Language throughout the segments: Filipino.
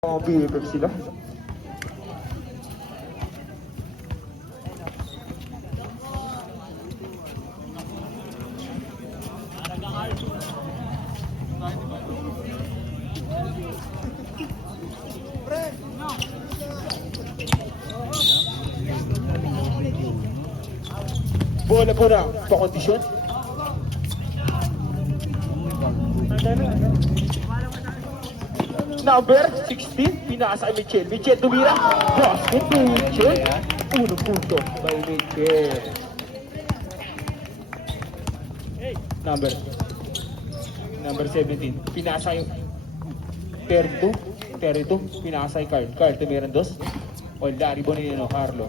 BFF sila. Bola po na pakondisyon. Number 16, pinasa kay Michel. Michel tumira. Basket to Michel. Unang punto by Michel. Number 17, pinasa yung 32, pinasa yung Carl tumiran dos. Wala, ribon ni Carlo.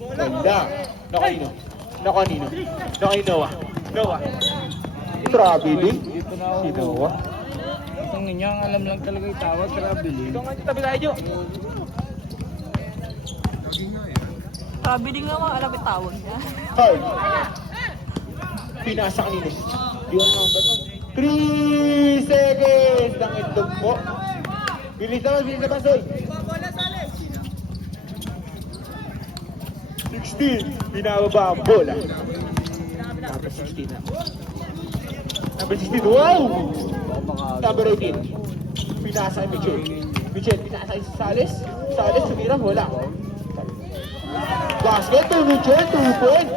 Wala. Nakanino. Noah. Traveling. Si Noah. Ang niya, alam lang talaga yung tawag, traveling. Ito nga yung tabi tayo. Traveling naman, alam yung tawag niya. Carl. Pinasa kanino. Yun number 3 seconds ng itlog po. Bilis naman, Soy. 16, pinababa ang bola. Number 16 na. Number 16, wow! Number 18, pinasa kay Michel, pinasa kay Sales, tumira, wala. Basket to Michel, 2 point.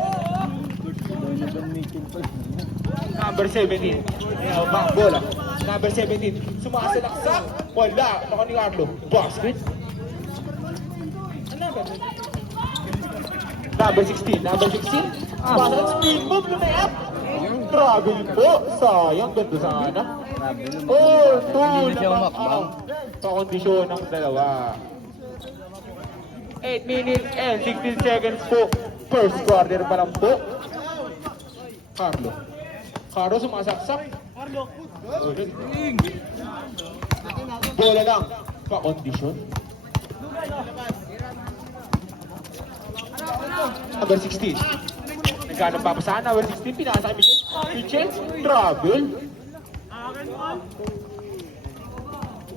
Number 17, pinababa ang bola. Number 17, sumasalaksak, wala. Naka ni Carlo, basket. Number 16, basket, spin move, lumayap. Travel po, sayang, ganda sana. 4-2 naman ang pakondisyon ng dalawa. 8 minutes and 16 seconds po. First quarter pa lang po. Carlo sumasaksak. Bola lang, pakondisyon. Number 16. Nagkanong papasahan, number 16, pinasa kay Michel, travel.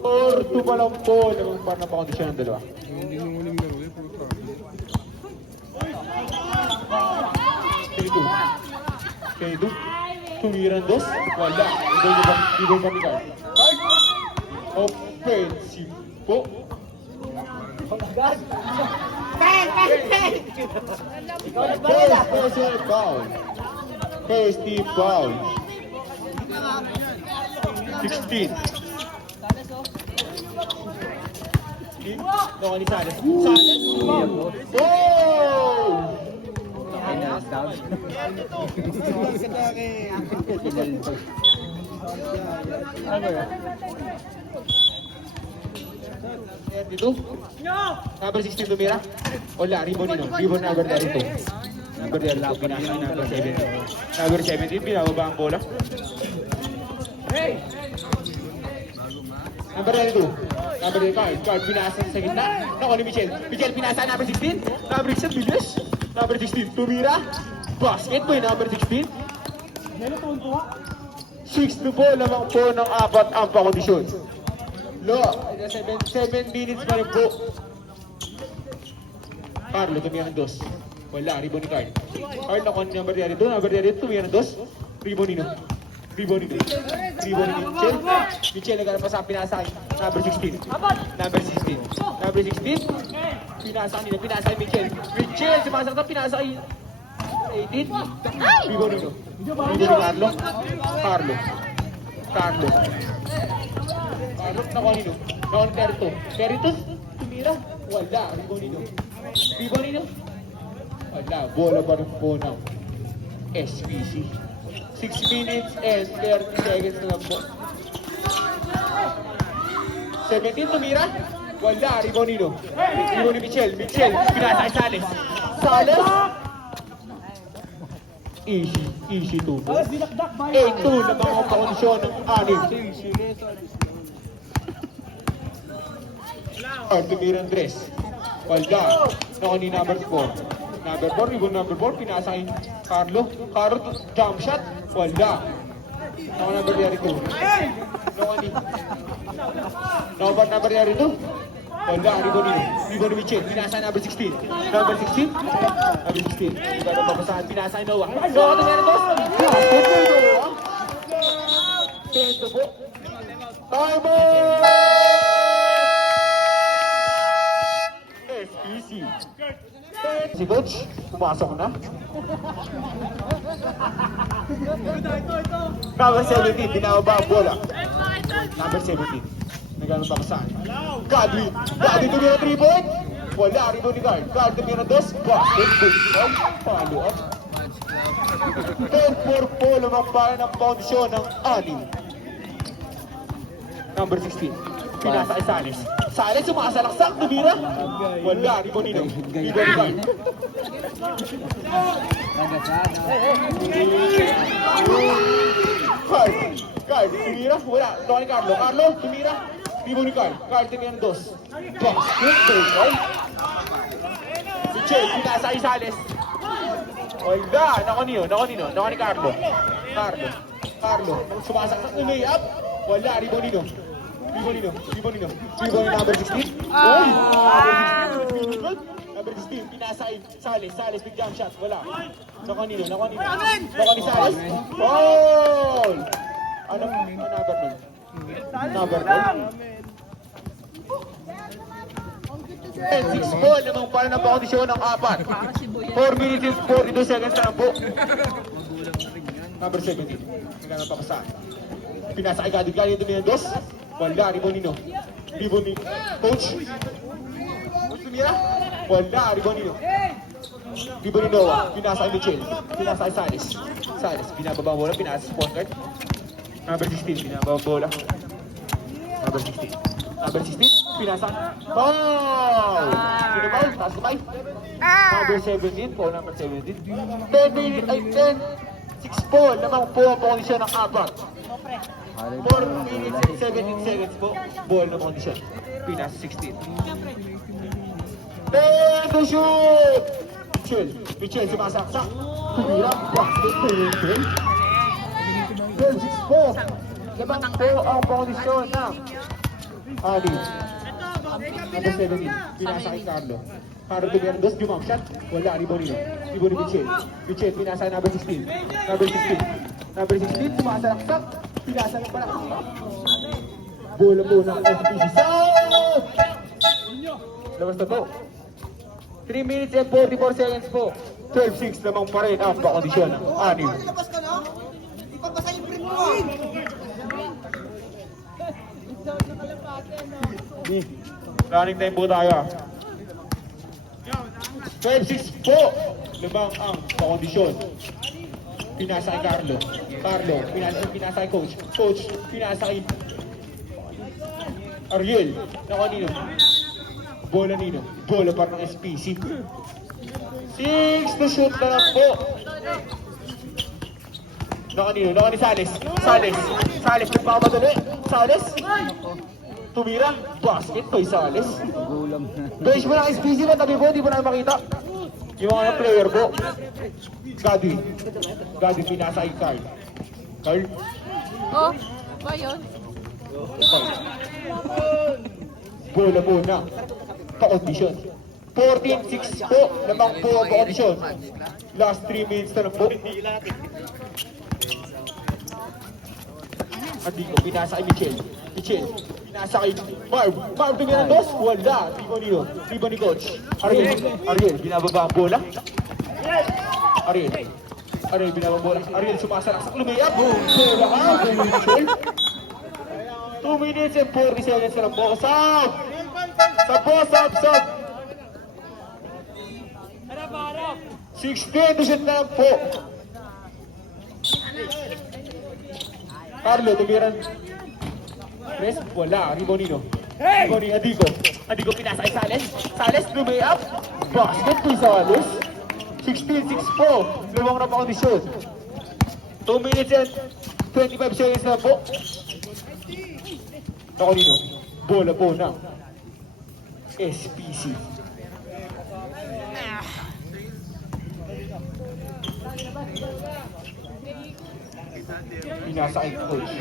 4-2 pa lang po, namang pa napakondisyon ng dalawa. Hindi mo muling laro eh, puro traveling. 22. Tumiran dos, wala. Ibang pa ni Carl. Offensive po. First team foul. 16. No, ni Sales. Oh! Dito? Number 16 tumira? Wala, ribon number 32. Number 32, pinasa ni number 17. Number 17, pinababa ang bola. Number 32. Number 32, Carl, pinasa sa gitna. Naku ni Michel, pinasa number 16. Number 16, bilis. Number 16, tumira. Basket po yung number 16. 6 po, lamang po ng 4 ang pakondisyon. Lo, 7 minutes pa rin po. Carlo, tumira ng dos. Wala, ribon ni Carl. Carl, naku ni number 32. Number 32, tumira ng dos. Ribon ni Michel, nagkaroon pa sa pinasa kay number 16. Number 16, pinasa kay Michel, sumasakta, pinasa kay 18. Ribon ni Carlo, naku nino. Perito, tumira, wala, ribon nino. Wala, bola pa rin po ng SPC. 6 minutes and 30 seconds na lang po. 17 tumira. Wala, ribon ni Michel, pinasa kay Sales. Easy 2 po. 8-2 na mga pakondisyon ng anim. Tumira ng dress. Wala, naku ni number 4. Number 4, ribon number 4, pinasa kay Carlo, jump shot, wala. Naku number 32. Naku ni Nakabang number niya rin ito. Wala, Ribon ni Michel. Pinasa number 16. Number 16? Number 16. Gano'n papasahan. Pinasa ni Noah. Noah, ito meron dos. Tento po. Timer! SPC. Si Coach, pumasok na. Number 17, binababa ang bola. Number 17. Nagano pa kasaan. Gadwi tumira 3 point. Wala, rebound ni Guard. Guard tumira 2. Basket, position, follow up. 10-4 po, lumambayan ang pondisyon ng anim. Number 16. Pinasa kay Sales. Sales, sumasalaksak, tumira. Wala, rebound nino. Rebound ni Guard. Guard, tumira. Wala, ito ni Carlo. Carlo, tumira. Rebound ni Guard. Guard, tumira 2. Basket, position. Michel, pinasa kay Sales. Wala, nako ni Carlo. Carlo, sumasaksak ng layup. Wala, rebound nino. Rebound ni number 16. Uy! Number 16, pinasa kay Sales, big jump shot. Wala. Nako ni Sales. Foul! Anong number nun? Number nun? 10-6 ball, namang pala ng pakondisyon ng 4. 4 minutes and 42 seconds na lang po. Number 17. Nagano pa kasaan. Pinasa kay Gadi ito niya 2. Wala, rebound ni Coach. Coach tumira. Wala, rebound nino. Rebound ni Noah. Pinasa kay Michel. Pinasa kay Sales, binababa ang bola. Pinasa sa point guard. Number 16, binababa ang bola. Number 16, pinasa. Foul! Sino foul? Taas kamay. Number 17 po, number 17. 6 po, lamang po ang kondisyon ng 4. 4 minutes and 17 seconds po, ball na kondisyon. Pinasa 16. Then to shoot! Michel, sumasaksak. Tumira, basket, Michel. 6 po, lamang po ang kondisyon ng Ali. Number 17, pinasa kay Carlo. Carlo tumira 2, jump shot. Wala, rebound ni Michel. Michel, pinasa number 16. Number 16, sumasaksak. Pinasa ng pala. Bola po ng SPC. South! Labas na po. 3 minutes and 44 seconds po. 12-6 namang pa rin ang pakondisyon ng anim. Labas ka na? Di pa basa yung print mo. Running time po tayo. 12-6 po. Lamang ang pakondisyon. Pinasa kay Carlo, pinasa kay Coach. Coach, pinasa kay Ariel. Nako nino. Bola para ng SPC. 6 to shoot na lang po. Nako ni Sales, nagpakamadali. Sales. Tumira, basket kay Sales. Bench mo ng SPC na tabi po, di mo na makita. Yung mga player po. Gadi pinasa kay Carl. Oh, ba yun? Bola muna. Pa-condition. 14-6 po. Lamang po ang pa-condition. Last 3 minutes na lang po. Andiko, pinasa kay Michel, pinasa kay Marv tumira 2. Wala. Rebound ni Coach. Ariel, binababa ang bola. Ariel, binababa ang bola. Ariel, sumasaksak. Lumayap. Bola ka. Michel. 2 minutes and 40 seconds na lang po. Sub! Sub! 16 to shoot na lang po. Carlo, tumiran. Press, wala. Rebound ni Andiko, pinasa kay Sales, lumayap. Basket kay Sales. 16-6 po. Lumang na pa-kondisyon. 2 minutes and 25 seconds na po. Nako nino. Bola po ng SPC. Pinasa kay coach.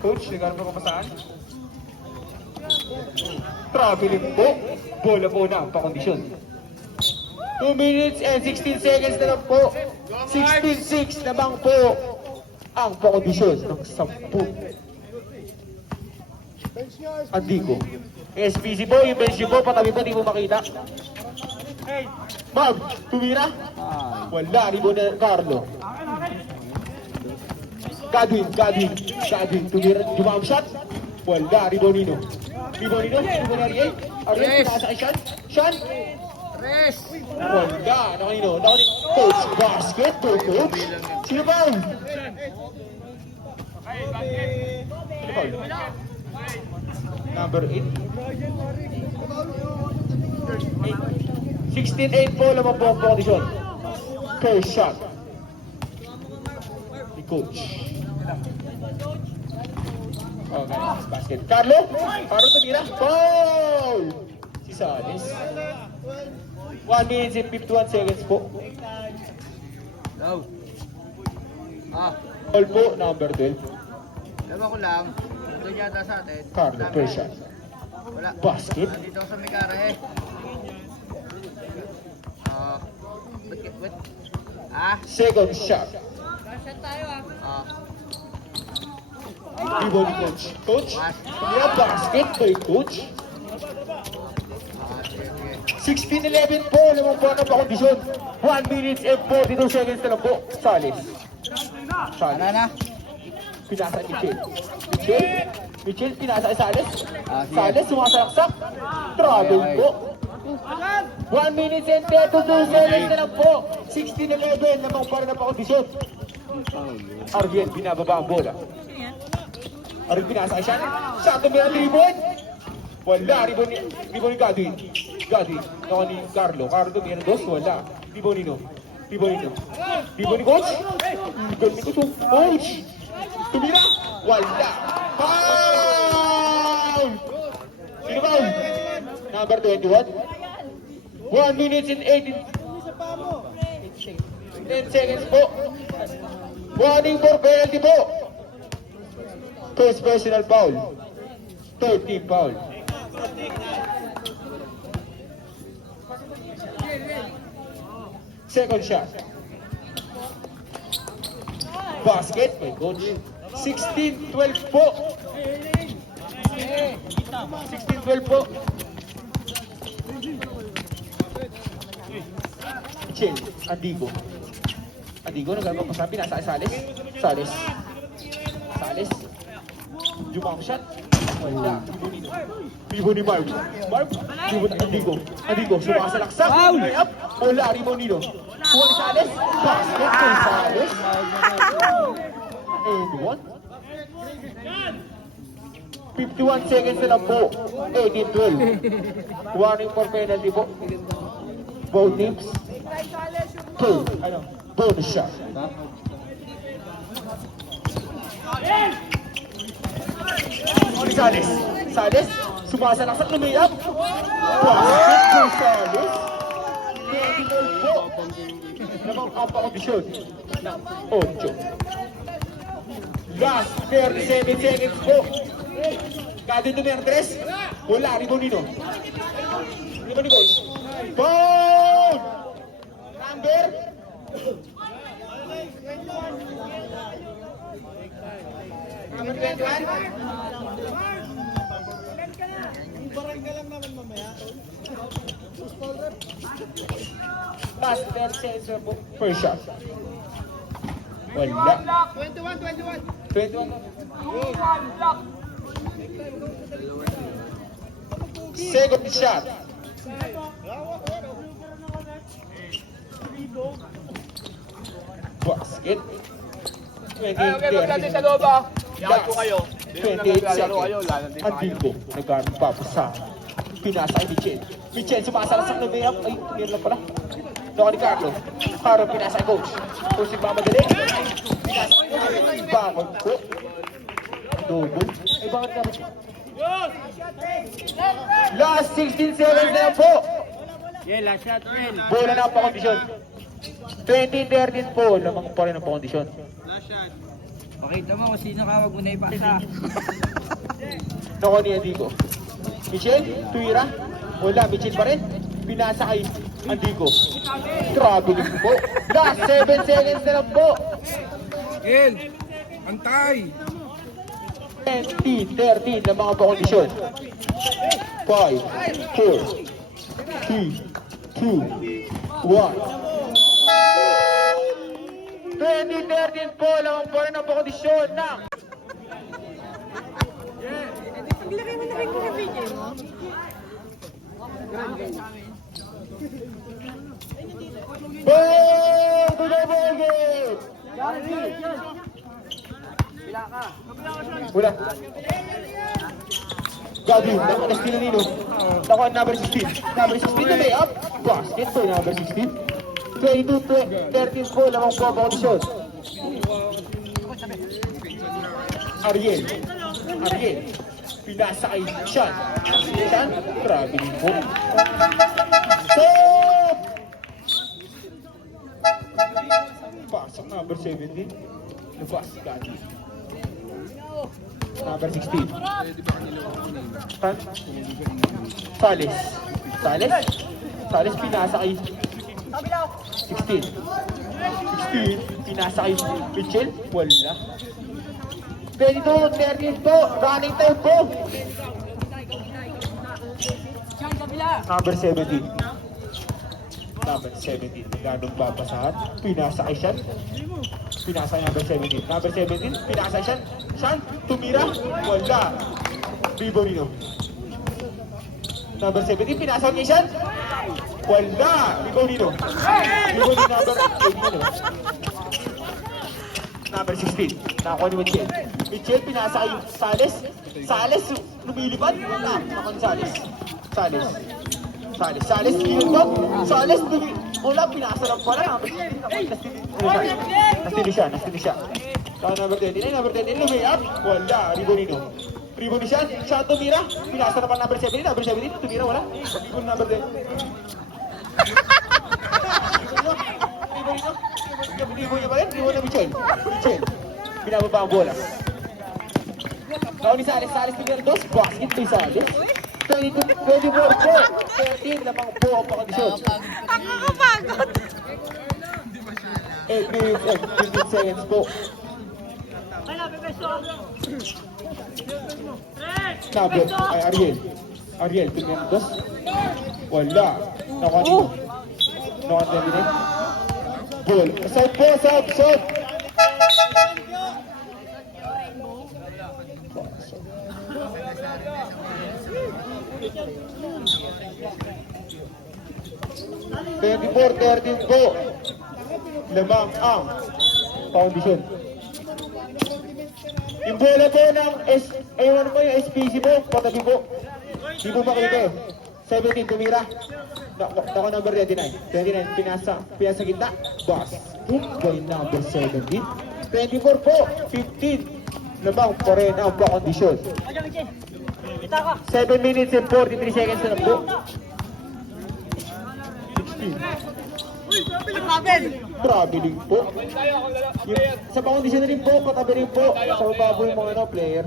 Coach, nagkaroon pa pamasaan? Traveling po. Bola po na, pakondisyon. 2 minutes and 16 seconds na lang po. 16-6 naman po ang pakondisyon ng 10. Andigo. SPC po, yung bench po, patabi po, di mo makita. Ma'am, tumira? Wala, ribo na Carlo. Godwin, tumira, jumam shot? Wala, ribo Nino, ribo na Ariel? Ariel, pinasa kay Sean? Res! Wala, nakanino, coach, basket, coach. Sino ba? Number 8. 16-8 po naman po ang kondisyon. First shot. Ni coach. Okay, basket. Carlo tumira. Foul! Si Salis. 1 minute and 51 seconds po. Daw. Foul po, number 12. Ewan ko lang. Doon yata sa atin. Carlo, first shot. Wala. Basket. Dito sa Mikara eh. Wait. Second shot. Ah. Ibo ni coach. Coach, tumira basket kay coach. Sige. 16-11 po, limang po na pakondisyon. 1 minute and 42 seconds na lang po. Salis. Ano na? Pinasa ni Michel, pinasa kay Salis. Sige. Salis, sumasalaksak. Travel po. 1 minute and 32 seconds na lang po. 16-11, limang po na pakondisyon. Ariel, binababa ang bola. Ariel, pinasa kay Sean. Sean, tumira 3 point. Wala, ribon ni Godwin. Nako ni Carlo tumira 2, wala. Ribon ni coach. Coach. Tumira, wala. Foul! Sino foul? Number 21. 1 minute and 10 seconds po. Warning for penalty po. First personal foul. Third team foul. Second shot. Basket by coach. 16-12 po. 16-12 po. Chill. Andigo, nagagawa pa sabi. Nasa Salis. Jumam shot. Wala. Ribo ni Marv. Ribo ni Andigo. Sumasalaksak. Layup. Wala. Ribo Nino. Kuha ni Salis. Basket kay Salis. And 51 seconds na lang po. 18-12. Warning for penalty po. Both teams. Bonus shot. Salis, sumasalaksak na layup. Basket kay Salis. 20 po. Namang ang pakondisyon ng 8. Last 37 seconds po. Gadin numero 3. Wala, ribo ni coach. Foul! Number 21. Last 10 seconds po. First shot. Wala. 21. Second shot. Basket. 28 sa loob ah. Yaw ko kayo. 28 seconds. Andigo, nagkapapasa. Pinasa kay Michel, sumasalasang na layup. Ay, tumira lang pala. Nako ni Carlo. Pinasa kay coach. Coach nagmamadali. Pinasa kay coach. Bakod po. Double. Ay, bakit naman? Last 16 seconds na po. Yeah, last shot, Ren. Bola na ang pakondisyon. 20-13 po, lamang pa rin ang kondisyon. Pakita mo kung sino ka, wag mo na ipakita. Nako ni Andico. Michelle, tuwira. Wala, Michelle pa rin. Pinasa kay Andico. Grabe din po. Last 7 seconds na lang po. Gil! Antay! 20-13 na mga kondisyon. 5, 4, 3, 2, 1. 20-13 po, lamang po rin ang kondisyon ng Boom! To the ball game! Wala. Gabi, naku na steal nino. Naku, number 16. Number 16 na may up. Basket po, number 16. 22-13 po, lamang po ang kondisyon. Ariel. Ariel. Pinasa kay Sean. Sean, grabe din po. Stop! Pasok number 17. Labas, Gabi. Number 16. Tan? Salis. Salis? Salis pinasa kay 16. 16, pinasa kay Mitchell. Wala. 22-13 po. Running time po. Number 17. Number 17. Ganong babasahan. Pinasa kay Sean. Pinasa kay number 17. Number 17. Pinasa kay Sean. Sean, tumira. Wala. Riborino. Number 17. Pinasa kay Sean. Wala. Riborino. Riborino number 18. Number 16. Nakakuha ni Michelle. Michelle, pinasa kay Sales. Sales, lumilipad. Wala. Nakakuha ni Sales. Sales. Sales. Sales, lumilipad. Sales, wala. Pinasa lang pala. Nastili siya. Nastili siya. Saka number 29. Number 29, lumay up. Wala. Riborino. Riborino siya. Siya tumira. Pinasa na pa number 17. Number 17, tumira. Wala. Riborino number 10. Riborino. Riborino pa rin. Riborino Michelle. Michelle. Binababa ang bola. Kao ni Sales. Sales tumira 2. Basket kay Sales. 24 po. 13 lamang po ang pakondisyon. Ang kakapagod. 8 minutes and 15 seconds po. Number ay Ariel. Ariel, tumira 2. Wala. Nakuha dito. Nakuha dito. Ball. Side po, side. Twenty-four, 13 po. Lamang ang foundation. Yung bola po ng ewan po yung SPC po, patabi po. Di po makita eh. 17, tumira. Naka number 29. 29, pinasa gitna. Boss. By number 17. 24 po, 15. Lamang po rin ang kondisyon. 7 minutes and 43 seconds na lang po. 16. Traveling po. Yung, sa pakondisyon na rin po, katabi rin po. Sa baba yung mga player.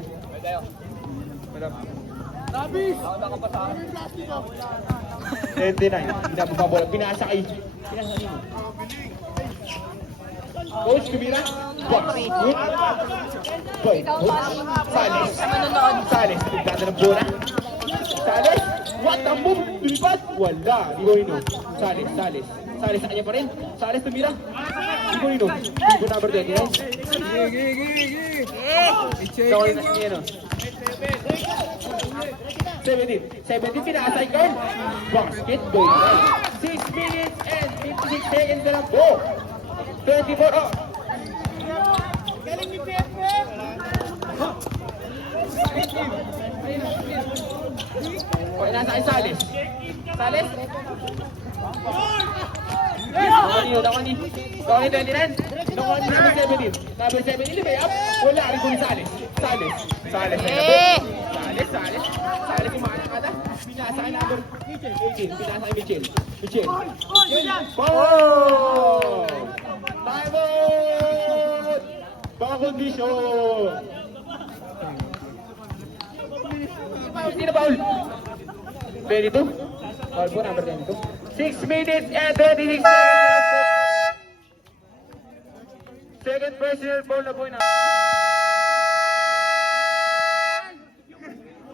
29. Binababa bola. Pinasa kay. Coach, kumira. Box. Good. Boy. Coach. Sales. Sales. Tigada ng bola. Sales. What a move. Tulipad. Wala. Riborino. Sales. Sales sa kanya pa rin. Sales tumira. Riborino. Ribo number 29. Gawin na niya no. 17 pinasa ikaw. Basket goal. 6 minutes and 56 seconds na lang po. 24. Oh. Galing ni Pepe. Okay, nasa kay Sales. Sales. Nakuha ni 29. Nakuha ni number 17. Number 17, may up. Wala rin po ni Sales. Sales yung mga nakata. Pinasa kay number 18. Pinasa kay Michel. Michel. Oh! Time out! Pakondisyon! Hindi na foul. 22? Foul po, number 22. 6 minutes and 36 seconds na po. Second personal foul na po na.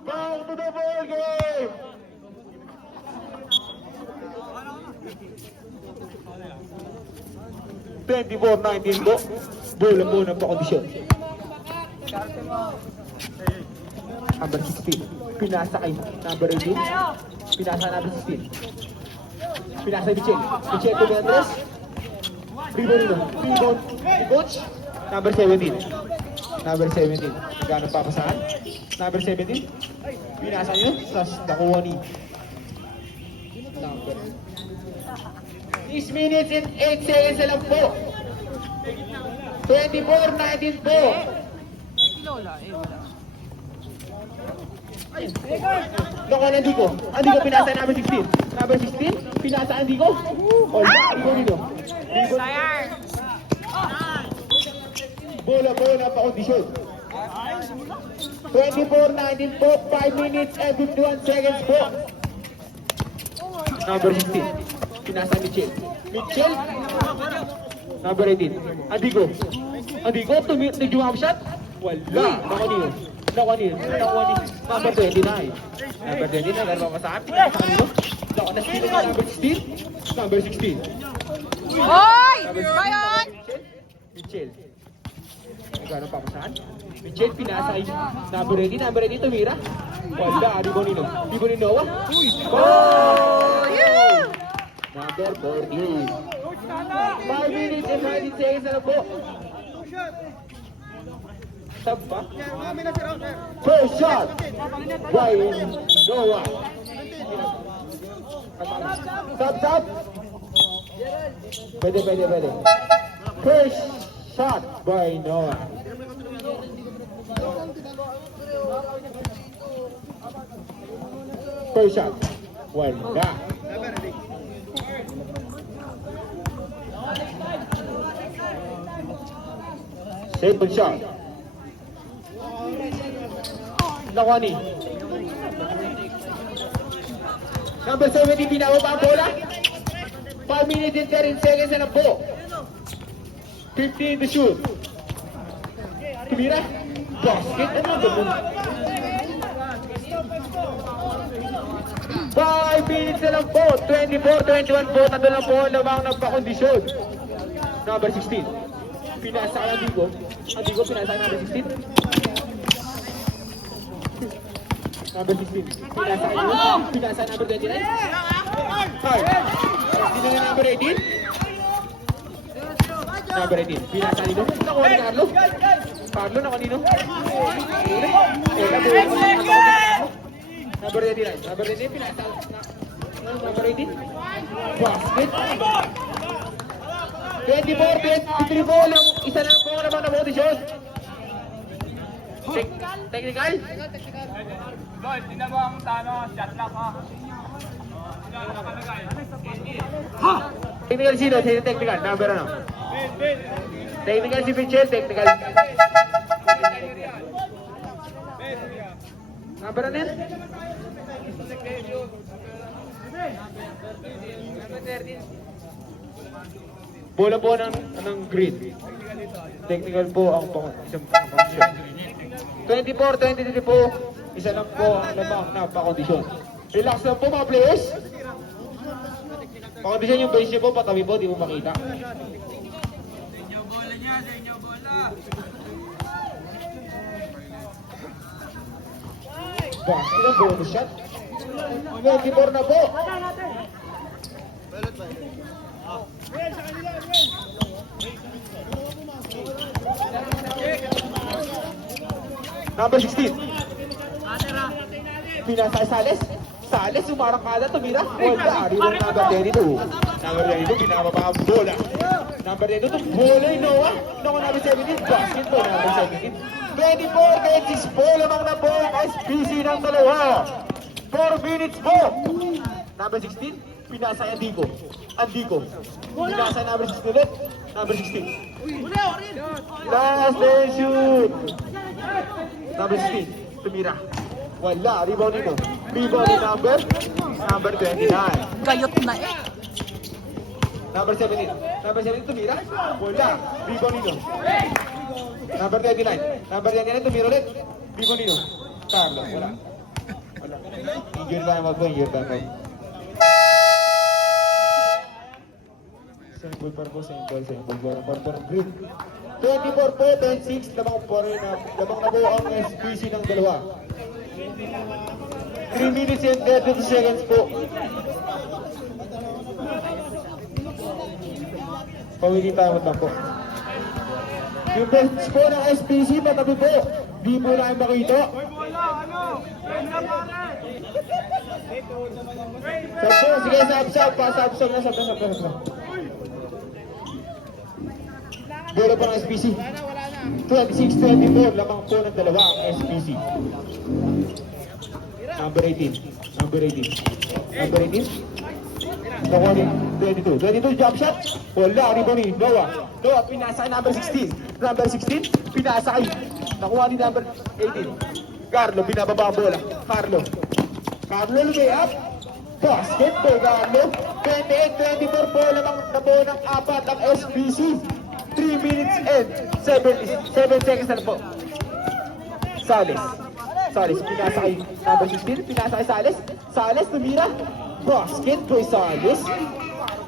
Back to the ball game! (24-19) po. Bola po ng pakondisyon. Number 16. Pinasa kay number 18. Pinasa number 16. Pinasa kay Michel. Michel to Mendes. Rebound nito. Rebound ni coach. Number 17. Number 17. Gano'ng papasahan? Number 17. Pinasa nyo. Tapos nakuha ni number 6 minutes and 8 seconds na lang po. 24-19 po. Loko na Andico. Andico pinasa number 16. Number 16, pinasa Andico. All back, Andico. Bola po na pa-kondisyon. 24-19 po, 5 minutes and 51 seconds po. Number 16, pinasa Michel. Michel, number 18. Andico. Andico, nag-jump shot. Wala. Nakanino. Nakuha ni number 29. Number 29, ano ba masahan? Pinasa kanino? Nakuha na steal na number 16. Number 16. Hoy! Bayon! Michel. Nagano pa masahan? Michel, pinasa kay number 18. Number 18, tumira. Wala, Ribo Nino. Ribo ni Noah. Oh! Yeah! Number 14. 5 minutes and 19 seconds na po. Sub pa? First shot by Noah. Sub. Pwede. First shot by Noah. First shot. Wala. Second shot. Nakuha ni number 70, binawa pa ang bola. 5 minutes and 13 seconds na po. 15 to shoot. Tumira. Basket. Ano ba mo? 5 minutes na lang po. 24-21 po. Tatlo lang po. Lamang ng pakondisyon. Number 16. Pinasa ka Andico. Andico, pinasa ka number 16. Number 16. Pinasa number 29. Sorry. Sino na number 18? Number 18. Pinasa nino. Nakuha ni Carlo. Carlo, nakuha nino. Number 29. Number 18. Pinasa. Number 18. Basket. 24-23 po lang. Isa na po naman na posisyon. Technical? Boy, tingnan mo ang shot lock ha. Technical sino? Sino technical? Number ano? Technical si Michel, technical. Number ano yan? Bola po ng green. Technical po ang isang pang-kondisyon. 24-23 po. Isa lang po ang lamang na pang-kondisyon. Relax lang po mga players. Pang-kondisyon yung base niyo po, patabi po, di mo makita. Basket ang bonus shot. 24 na po. Number 16. Pinasa kay Sales. Sales, sumarang kada, tumira. Wala, rebound number 22. Number 22, pinababa ang bola. Number 22, bola yung Noah. Naku, number 17, basket po, number 17. 24-26 po, lamang na po ang SPC ng dalawa. 4 minutes po. Number 16, pinasa kay Andico. Andico. Pinasa number 16 ulit. Number 16. Last day shoot. Number 16, tumira. Wala, rebound nito. Rebound ni number 29. Gayot na eh. Number 17. Number 17, tumira. Wala, rebound nito. Number 29. Number 29, tumira ulit. Rebound nito. Carlo, wala. Wala. Injured time ako, injured time ako. Simple par po, simple. Walang par po ng green. 24 po, 10-6. Lamang na po ang SPC ng dalawa. 3 minutes and 32 seconds po. Pawigin tayo lang po. Yung bench po ng SPC, patabi po. Di po na kayo makita. So po, sige, sab na. Bola po ng SPC. 26-24, lamang po ng dalawa ang SPC. Number 18. Nakuha ni 22, jump shot. Wala, rebound ni Noah, pinasa kay number 16. Number 16, pinasa kay. Nakuha ni number 18. Carlo, binababa ang bola. Carlo lumay up. Basket po, Carlo. 28-24 po, lamang na po ng apat ang SPC. 3 minutes and 7 seconds na po. Sales, pinasa kay number 16, pinasa kay Sales, tumira. Basket po, Sales.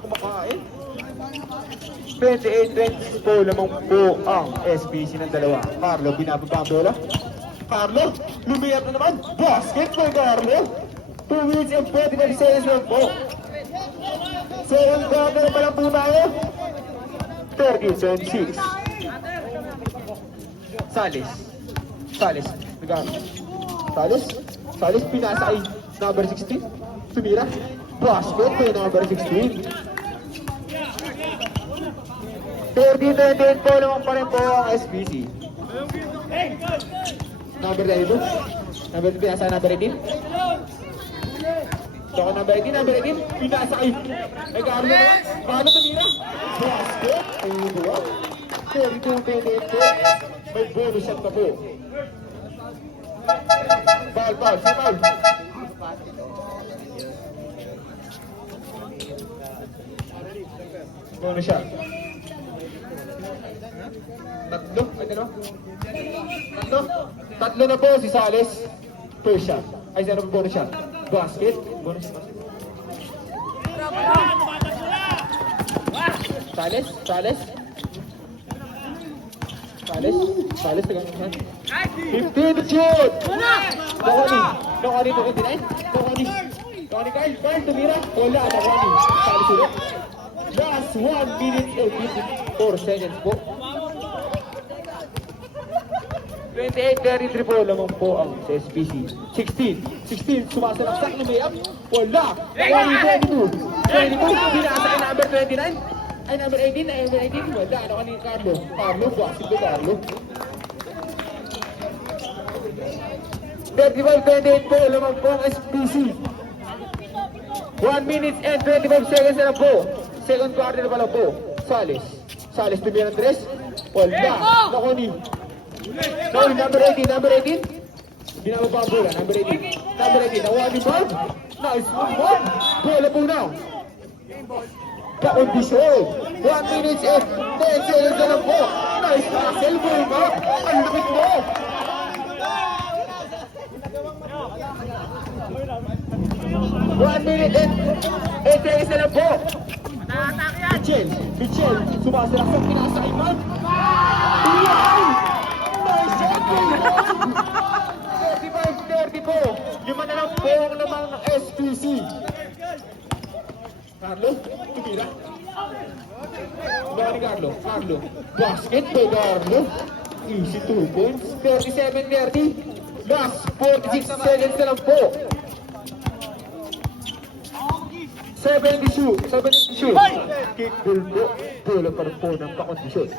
Kumakain. 28-20 po lamang po ang SPC ng dalawa. Carlo, binababa ang bola. Carlo, lumiyap na naman. Basket po, Carlo. 2 minutes and 45 seconds lang po. Second quarter na pala po tayo. 30-26. Sales, pinasa ay number 16. Tumira. Basket po yung number 16. 30-28 po naman pa rin po ang SPC. Number 32. Pinasa number 18. So, number 18. Pinasa ay Carlo naman. Carlo tumira. Basket. Ayun po. 32-28 po. May bonus shot na po. Foul. Bonus shot. Tatlo na po si Sales. First shot. Ay, sino po bonus shot? Basket. Bonus. Sales, tagang 15 to shoot! Nakani, 29. Kyle, tumira. Wala, nakani. Sales ulit. Last 1 minute and 54 seconds po. 28-33 po lamang po ang SPC. 16, sumasalaksak na may up. Wala. 22, binasa ay number 29. Ay number 18, wala. Ano kanina Carlo, basket po Carlo. 35-28 po lamang po ang SPC. 1 minute and 25 seconds na lang po. Second quarter na pala po. Sales tumira ng 3. Wala. Nakoni. Sorry, number 18. Binababa ang bola, number 18. Nakuha ni Bob. Nice move, Bob. Bola po now. Ka-condition. 1 minute and 10 seconds na lang po. Nice hustle po, Bob. Ang lupit mo. One minute and 8 seconds na lang po. Michel, sumasalaksak pinasa kay Bob. Nice shot po, Bob. 35-30 po. 5 na lang po ang lamang ng SPC. Carlo, tumira. Ni Carlo. Basket po, Carlo. Easy 2 points. 37-30. Last 46 seconds na lang po. 72. Kickball po. Bola pa rin po ng kakondisyon.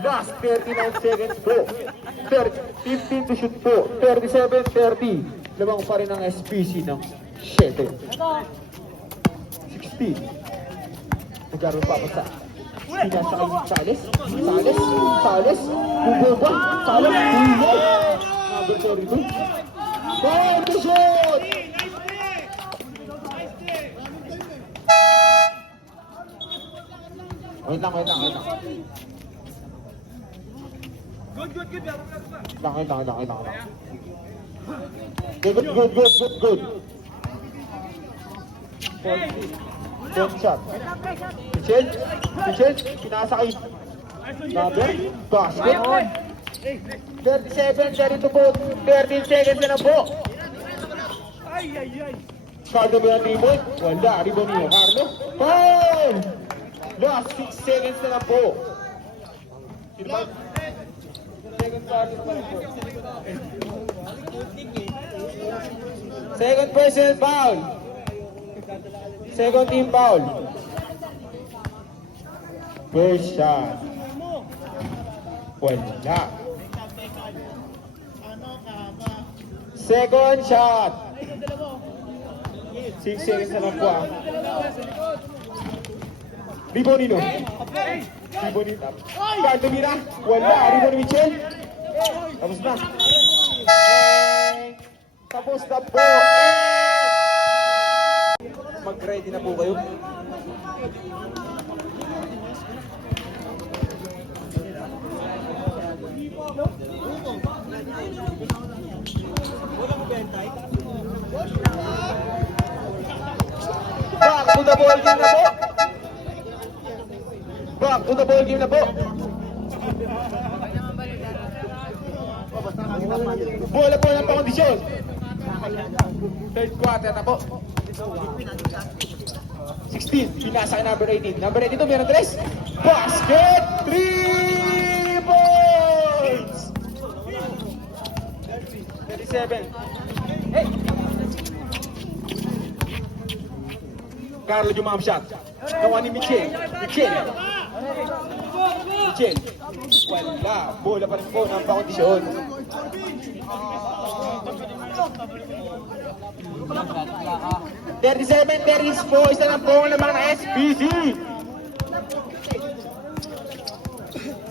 Last 39 seconds po. 15 to shoot po. 37-30. Lamang pa rin ang SPC ng 7. 16. Nagkaroon pa sa pinasa kay Sales. Sales. Bubaba. Sales. Number 32. Point to shoot! Wait lang. Good. Point shot. Michel, pinasa kay Number, basket. 37, 32 po, 13 seconds na lang po. Carlo ba yung 3 point? Wala, rebound niyo, Carlo. Foul! Last 6 seconds na lang po. Sino ba? Second Carlo pa rin po. Second personal foul. Second team foul. First shot. Wala. Second shot. 6 seconds na lang po ah. Rebound nino. Rebound nino. Carlo Mira. Wala. Rebound ni Michel. Tapos na. Tapos na po. Mag-ready na po kayo. Back to the ball game na po. Back to the ball game na po. Bola po ng pangkondisyon. Third quarter na po. 16, pinasa kay number 18. Number 18 ito, meron 3. Basket! 3 points! 37. Hey! Carlo jump shot. Nawa ni Michel. Wala. Bola pa rin po ng pangkondisyon. 37, 34, isa na po naman ng SBC.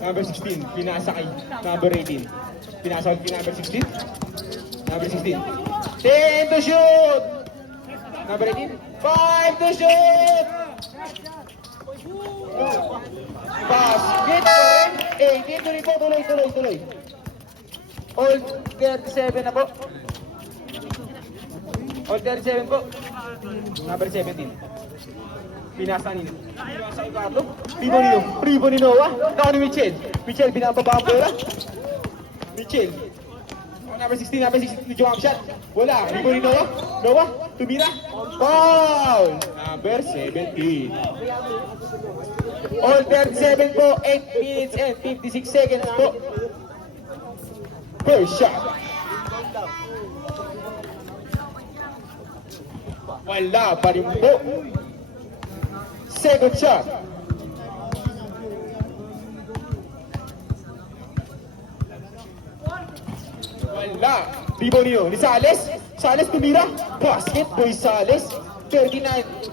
Number 16, pinasa kay number 18. Pinasa kay number 16. Number 16. 10 to shoot. Number 18. 5 to shoot. Basket pa rin. 18 tuloy po, tuloy. All 37 na po. All 37 po. Number 17. Pinasa nino. Pinasa kay Carlo. Ribo ni Noah. Naka ni Michel. Michel, binababa ang bola. Michel. Number 16, jump shot. Wala. Ribo ni Noah. Noah, tumira. Foul. Number 17. All 37 po. 8 minutes and 56 seconds po. First shot. Wala pa rin po. Second shot. Wala. Rebound niyo ni Sales. Sales tumira. Basket boy Sales. 39.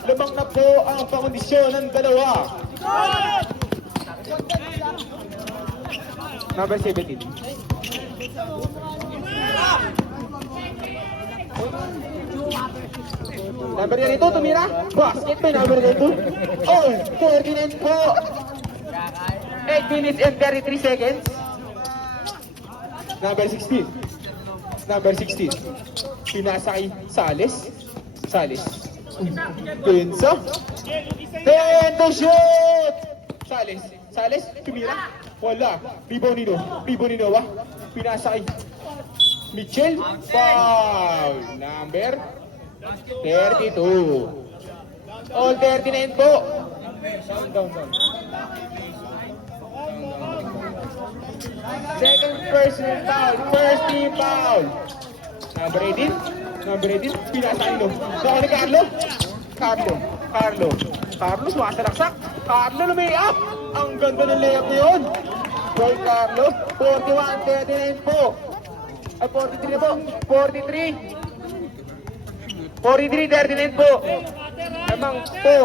Lamang na po ang pangkondisyon ng dalawa. Number 17. Number 2 tumira. Basket by number 2. Oh, 39 po. 8 minutes and 33 seconds. Number 16. Pinasa kay Sales. Pensa. 10 to shoot. Sales, tumira. Wala. Rebound ni Noah. Pinasa kay Michel. Foul. Number 32. All 39 po. Down. Second personal foul. First team foul. Number 18. Pinasa nino. Saka ni Carlo, sumasalaksak. Carlo lumay-up. Ang ganda ng layup na yun. Boy Carlo. 41-39 po. Ay, 43 na po. 43. 43-39 po. Lamang po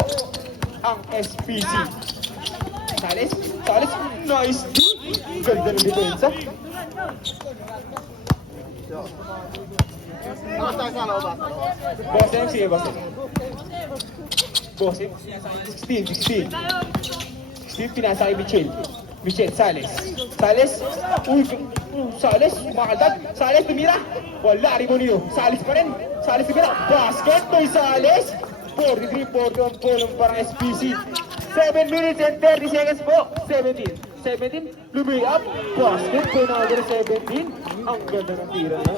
ang SPC. Sales, nice. Ganda ng depensa. Boss M, sige boss M. Boss M, 16, pinasa kay Michelle. Michelle, Sales. Sales, makagad. Sales, tumira. Wala, Ribonino. Sales pa rin. Sales, tumira. Basket, Toy Sales. 43-41 po ng parang SPC. 7 minutes and 30 seconds po. 17, lumay up. Basket po na agad 17. Ang ganda ng tira na.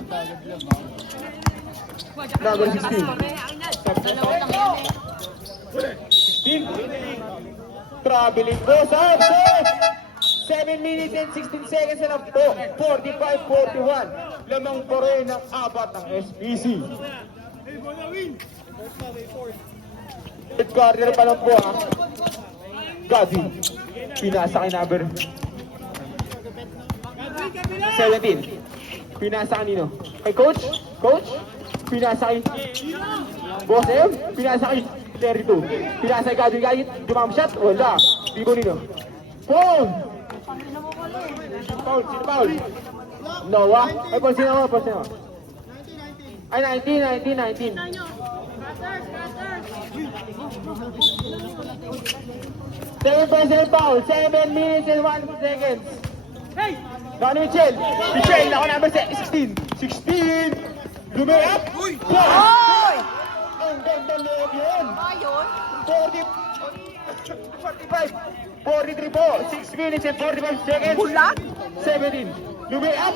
Number 16. 16. Traveling po sa 7 minutes and 16 seconds na lang po. 45-41. Lamang po rin ang apat ng SPC. Red corner pa lang po ha. Godwin. Pinasa kay number 17. Pinasa kanino? Kay coach? Pinasa kay Boss M? Pinasa kay 32. Pinasa kay Godwin. Jumam shot? Wala. Ribonino. Foul! Sino foul? Noah? Ay, Paul sino? Ay, 19. 7% foul, 7 minutes and 1 seconds. Donnie Michelle, ako number 16. Lumay up. Oy! Ang ganda loob yun. Ayun. 43 po, 6 minutes and 45 seconds. Bulat? 17. Lumay up.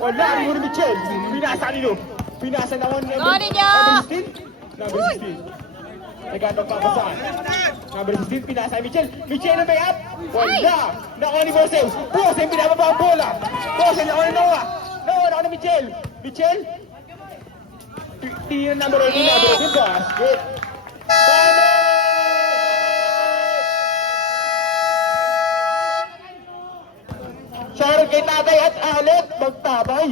Wala, Ribon Michelle. Pinasa nilo. Pinasa na one Donnie niya. Number 16. Nagandang papasahan. Number 16, pinasa kay Michelle. Michelle na may up. Wala. Nako ni Bosem. Bosem, pinababa ang bola. Bosem, nako ni Noah. Nako ni Michelle. Tingnan number 18, number 18, basket. Shoutout kay Tatay at Alet. Magtabay.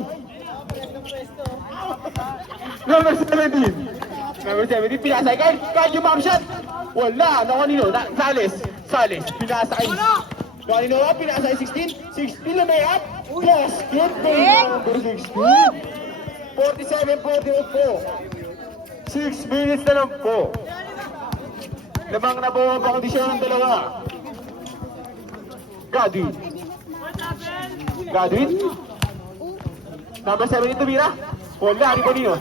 Number 17, pinasa kay Jumam shot. Wala, nako nino, Sales, pinasa kay nako nino, pinasa kay 16 na may up. Basket, number 16. 47-48 po. 6 minutes na lang po. Lamang na po ang pakondisyon ng dalawa. Godwin. Number 17, tumira. Wala, Ribonino,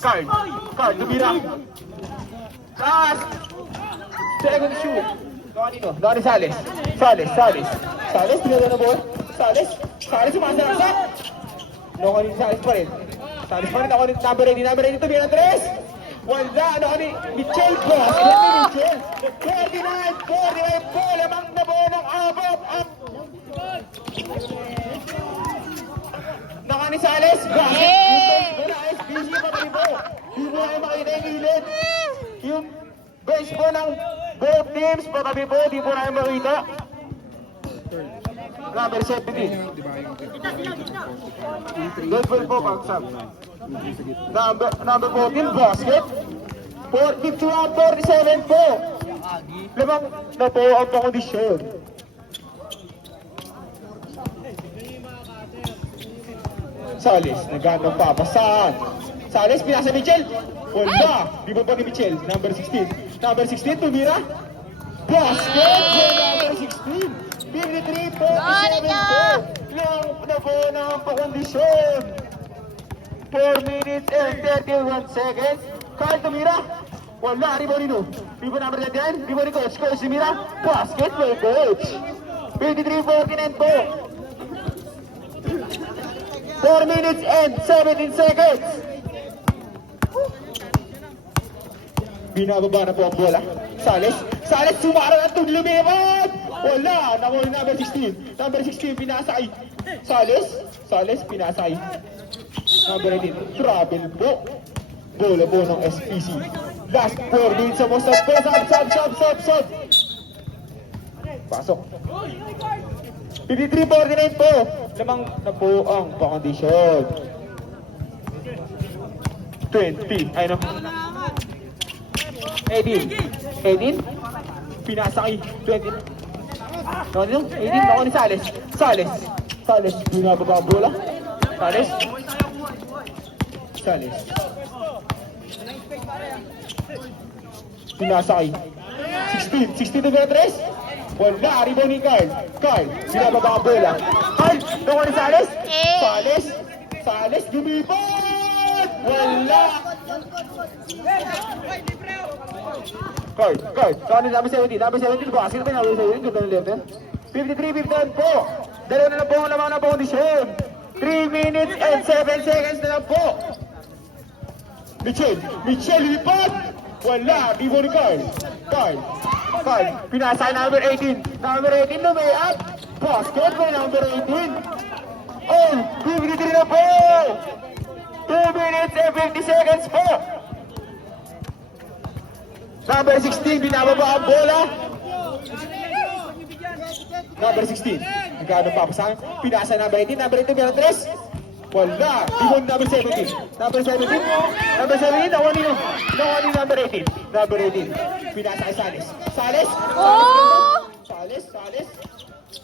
Carl, tumira. Last. Second shoot. Donnie Sales, tinala na ball. Sales, sumasaksak. Nako ni Sales pa rin. Ako ni number 18, tumira ng 3. Wala, nako ni Michelle po. Michelle. 49 po. Lamang na po ng abot. Naka ni Sales, SPC patabi po. Hindi mo kayo makita yung gilid. Yung base po ng both teams patabi po, hindi po kayo makita. Number 17. Goal po, Pagsam. Number 14, basket. 51-47 po. Lamang na po ang pakondisyon. Sales, nagandang papasahan. Sales, pinasa Michelle. Wala. Ribon pa ni Michelle. Number 16, tumira. Basket po, number 16. 53 po, 47 po. Lang na po ng pakondisyon. 4 minutes and 31 seconds. Carl, tumira. Wala, Ribonino. Ribon number 39. Ribon ni Coach. Coach, tumira. Basket po, Coach. 53-49 po. 4 minutes and 17 seconds. Binababa na po ang bola. Sales, sumara at lumipad. Wala, nakuha yung number 16. Number 16, pinasa kay Sales, pinasa kay number 18. Travel po. Bola po ng SPC. Last 4 minutes mo sa sub. Pasok. 53-49 po. Lamang na po ang pakondisyon. 20. Ay no. 18. 18. Pinasa kay 20. No, 18. Ako ni Sales. Sales. Binababa ang bola. Sales. Pinasa kay 16 to 3. Wala, rebound ni Carl. Binababa ang bola. Carl, ako ni Sales. Sales, lumipad! Wala! Carl. Saan yung number 17? Number 17 ba? Sino ba yung number 17? Ganda ng level. 53-51 po. Dalawa na lang po ang lamang na kondisyon. 3 minutes and 7 seconds na lang po. Michelle, lipad! Wala, rebound ni Carl. Pinasa kay number 18. Number 18 na may up. Basket by number 18. Oh, 53 na po! 2 minutes and 50 seconds po! Number 16, binababa ang bola. Number 16, nagkano pa sa akin? Pinasa number 18, number 18, meron 3. Wala! Ibon number 17. Number 17, nakuha ni number 18. Number 18, pinasa kay Sales.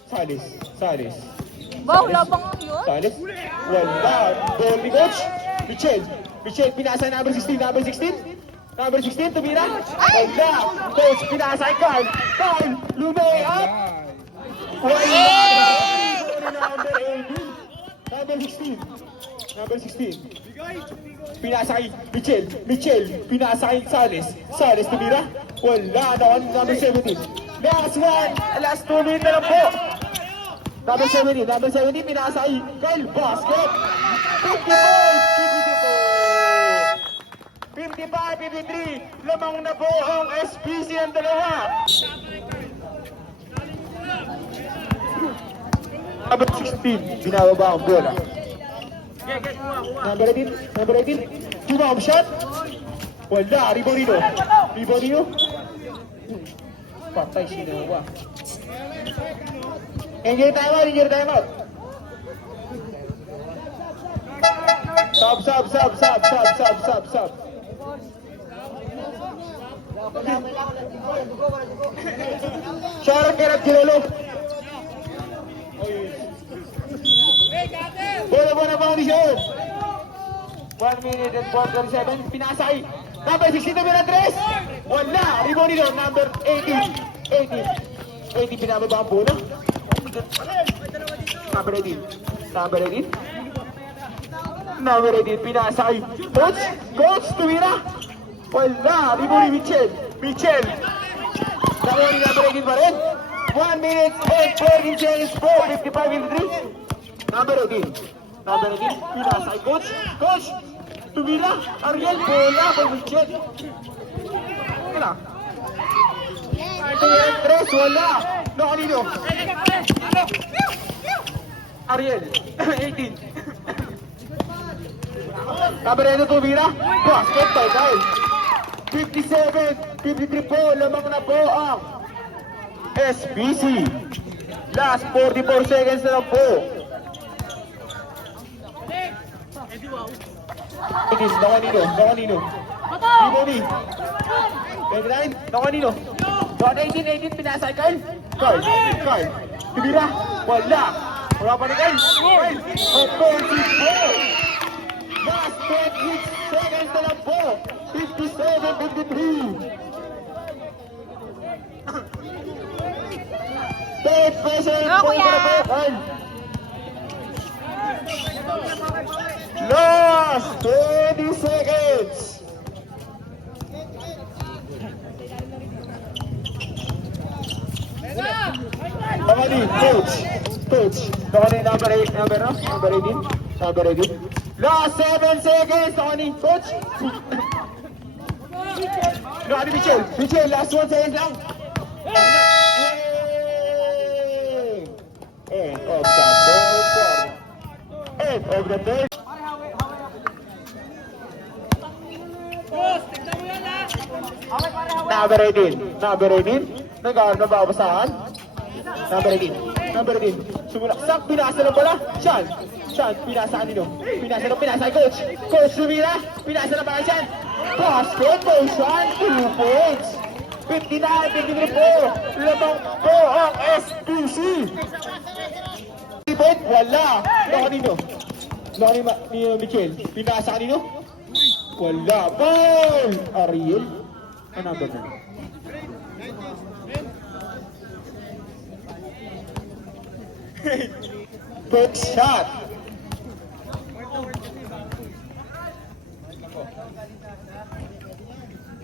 Sales. Wow, labang yun. Sales. Wala. Ball ni Coach. Michelle, pinasa number 16. Number 16, tumira. Wala. Coach, pinasa kay Carl. Lumay up. Wala. Number 16. Pinasa kay Michelle, pinasa kay Sales, tumira. Wala. Number 17. Last 2 minutes na lang po. Number 17, pinasa kay Kyle, basket. 55-53, lamang na po ang SPC ang dalawa. Number 16, binababa ang bola. Number 18, tumawag shot. Wala, Ribonino. Patay sinawa. Injury timeout. Sub. Sharon Kerap Girolo. Bola foundation. 1 minute and 47. Pinasay. Number 16 na 3. Wala. Ribonino. Number 18. 18 pinababa ang bola. Number 18, pinasay. Coach, tumira. Wala, rebound ni Michelle. Nakuha ni number 18 pa rin. 1 minute and 14 seconds po. 55-53. Number 18, pinasay. Coach, tumira. Ariel, bola kay Michelle. Wala. Tumira 3, wala. Nakanino. Ariel, 18. Cabrero tumira. Basket by Kyle. 57-53 po. Lamang na po ang SPC. Last 44 seconds na lang po. Nakanino. Riboni. 29. Nakanino. 18, pinasa kay Kyle. Tumira. Wala pa ni Kyle. Offensive ball. Last 20 seconds na lang po. 57-53. Third present po para po, Kyle. Last 20 seconds. Nakani, coach. Nakani, number 18. Last 7 seconds. Nakani, coach. Nakani, Michelle, last 1 seconds lang. End of the third. Number 18. Nag-aarap na babasahan. Number 18. Number 18. Sumulaksak, pinasa lang pala. Sean, pinasa kanino? Pinasa kay Coach. Coach sumira, pinasa lang pala Sean. Basket po, Sean, 2 points. 59-53 po. Lamang po ang SPC. 3 point, wala. Ano kanino? Ano ni Michel? Pinasa kanino? Wala. Ball! Ariel? Ano number na? Good shot.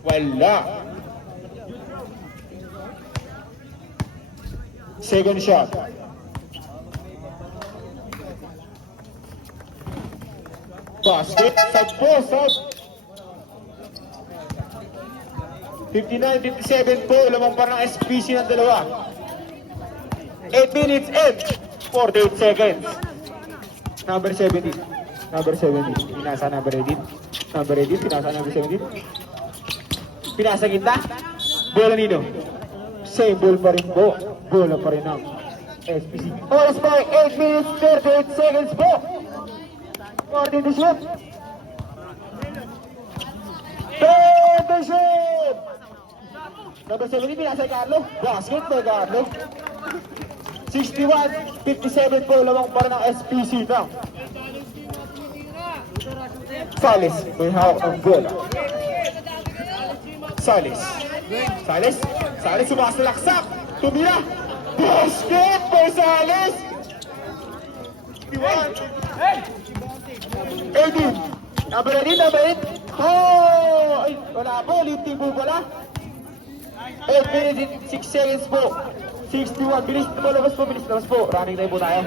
Wala. Second shot. Basket. Sub. 59-57 po. Lamang pa ng SPC ng dalawa. 8 minutes and 48 seconds. Number 17. Pinasa number 18. Pinasa number 17. Pinasa kita. Bola nino. Same ball pa rin po. Bola pa rin ang SPC. Oras po, 8 minutes 38 seconds po. 40 to shoot. 10 to shoot. Number 17, pinasa Carlo. Basket po, Carlo. 61-57 po, lamang para ng SPC na. Salis, may hawak ng bola. Salis, sumasalaksak. Tumira. Basket po, Salis. 18. Number 8. Oh! Ay, wala po. Lifting po pala. 8 minutes 6 seconds po. 61. Bilis po. Running time po tayo.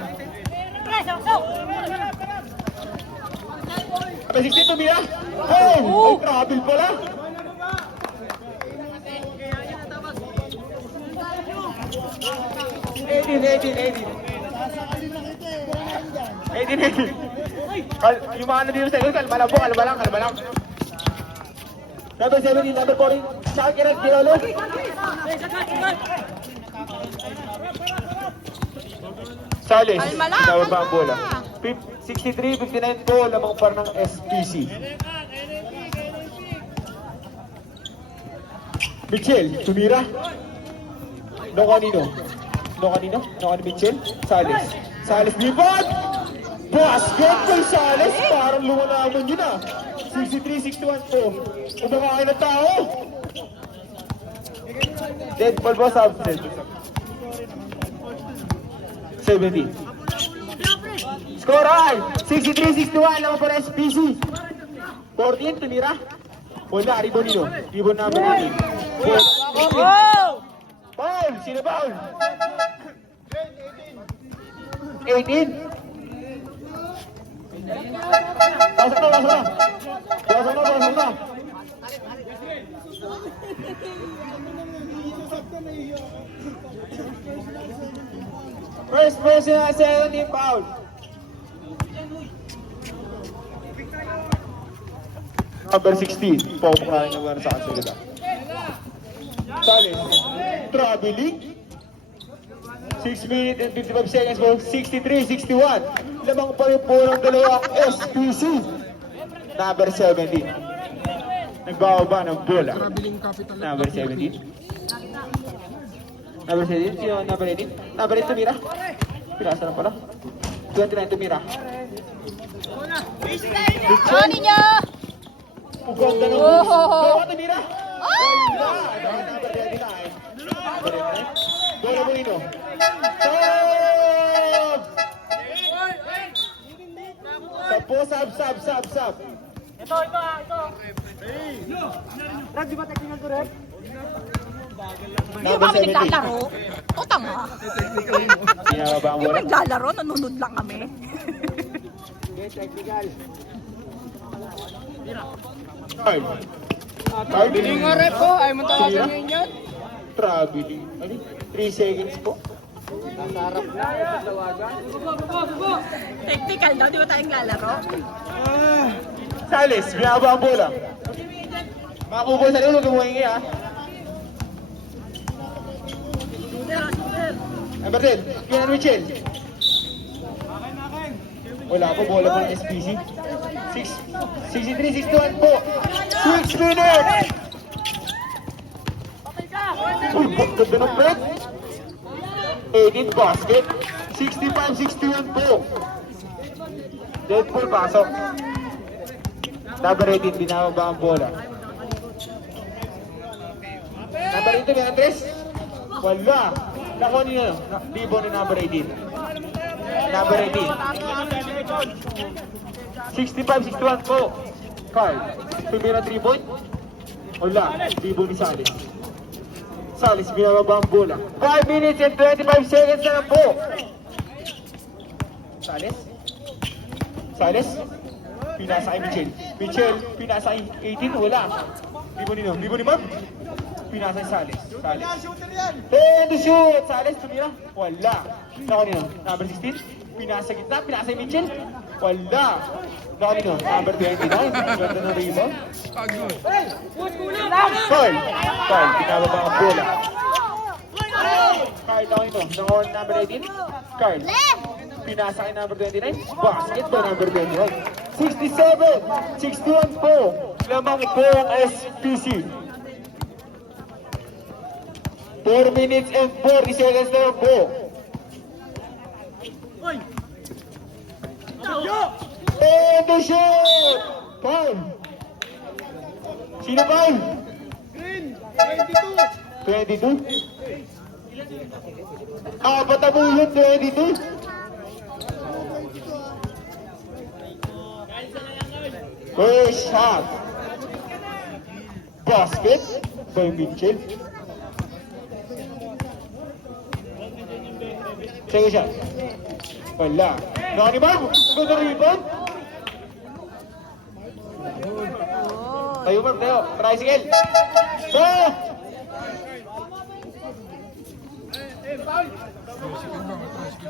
Number 16, tumira. Oh! Ay, travel pala. Yung mga dito sa ikot, kalma lang. Number 17, number 14, Shakirat Girolo. Salis, tawag ba ang bola? 63-59 po, lamang par ng SPC. Michel, tumira. No kanino, Michel? Salis, lipat! Basket kay Salis, parang lumalaman yun ah. 63-61 po. Umakain na tao. Dead ball po, subset. 70. Score ay 63-61 lang po na SPC. 14, tumira. Wala, rebound nino. Rebound number 18. Foul! Sino foul? 18. Pasok na. First person na 17 foul. Number 16. Pumakain na muna sa kasulida. Salis. Traveling. 6 minutes and 55 seconds po. 63-61. Lamang pa rin po ng dalawang SPC. Number 17. Nagbababa ng bola. Number 17. Sino number 18? Number 18 tumira. Pinasa lang pala. 29 tumira. Ano niya? Uganda ng Oh! Gawa tumira. Oh! Number 39. Bola mo nino. Sub. Ito. Rag, di ba technical to rep? Hindi ba kami naglalaro? O tanga. Pinababa ang Hindi bola. naglalaro, nanonood lang kami. Technical. Card. Yung nga rep ko, ay mo tawagan ngayon yan. Traveling. 3 seconds po. Nasa harap na, yung tawagan. Technical daw, di ba tayong lalaro? Salis, binaba ang bola. Makakubol sa rin, huwag kumuhingi ha. Number Number 10, Kian Mitchell. Wala po, bola po ng SPC. 63-61 po. 6 minutes! Uy, ganda ng break. 18 basket. 65-61 po. Deadpool pasok. Number 18, binababa ang bola. Number 18, may Andres? Wala. Nakuha niyo. Libo ni number 18. Number 18. 65-61 po. Carl. Tumira 3-point. Wala. Libo ni Salis. Salis, binababa ang bola. 5 minutes and 25 seconds na lang po. Salis. Salis. Pinasa kay Michelle. Michelle, pinasa kay 18. Wala. Libo ni Nom. Libo ni Ma'am. Pinasa kay Salis. Salis. 10 to shoot. Salis, tumira. Wala. Nakuha ni Nom. Number 16. Pinasa gitna. Pinasa kay Michelle. Wala. Nakuha ni Nom. Number 29. Ganda ng rebound. Carl. Carl, pinababa ang bola. Carl, nakuha ni Nom. Nakuha ni number 18. Carl. Pinasa kay number 29. Basket by number 29. 67-61 po. Lamang po ang SPC. 4 minutes and 40 seconds na lang po. And the shot! Foul! Sino foul? 22. Apat na bulot, 22. First shot. Basket by Mitchell. Second shot. Wala. Nani Marv, good rebound. Tayo Marv, tayo. Tricycle. Go!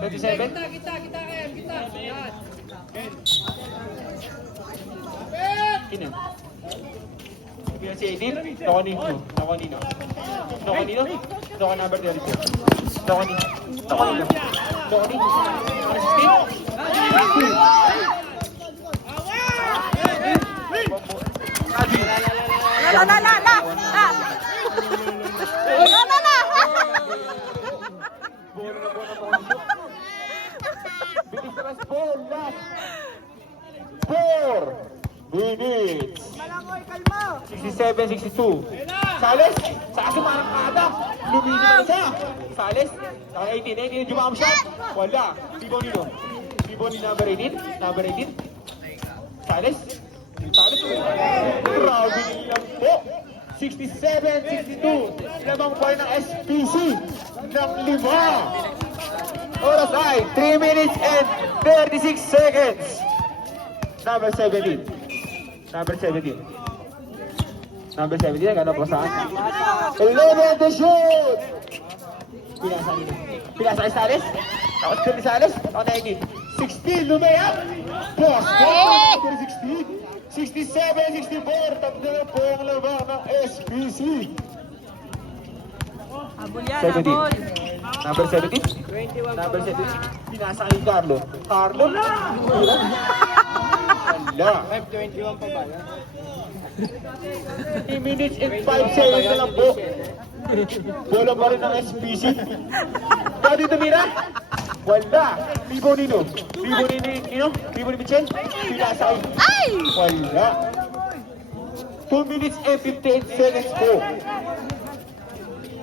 Kita. Kino? Kino si Aidin? Nakanino? Naka number 32. Nakanino? Bilis na ball, last 4 minutes. 67-62. Sales, sa sumarang kada. Lumino na isa. Sales, naka 18. Hindi yung jumam shot. Wala. Libo ni number 18. Number 18. Sales. Grabe nilang po. 67-62. Lamang pa ng SPC ng 5. Oras ay 3 minutes and 36 seconds. Number 17. Number 17. Number 17, gano'n po saan? 11 to shoot! Pinasa kay Sales. Tapos kay Sales. Ako 19. 16, lumayap! Basket! 16. 67-64. Tatlo na po ang labang ng SPC. Habol yan, 17. habol. Number 17. Number 17. Pinasa kay Carlo. Carlo na! Wala. 5:21 pa ba? 3 minutes and 5 seconds na lang po. Bola pa rin ng SPC. Dati tumira? Wala. Libo ni Michelle? Pinasa kay. Wala. 2 minutes and 58 seconds po.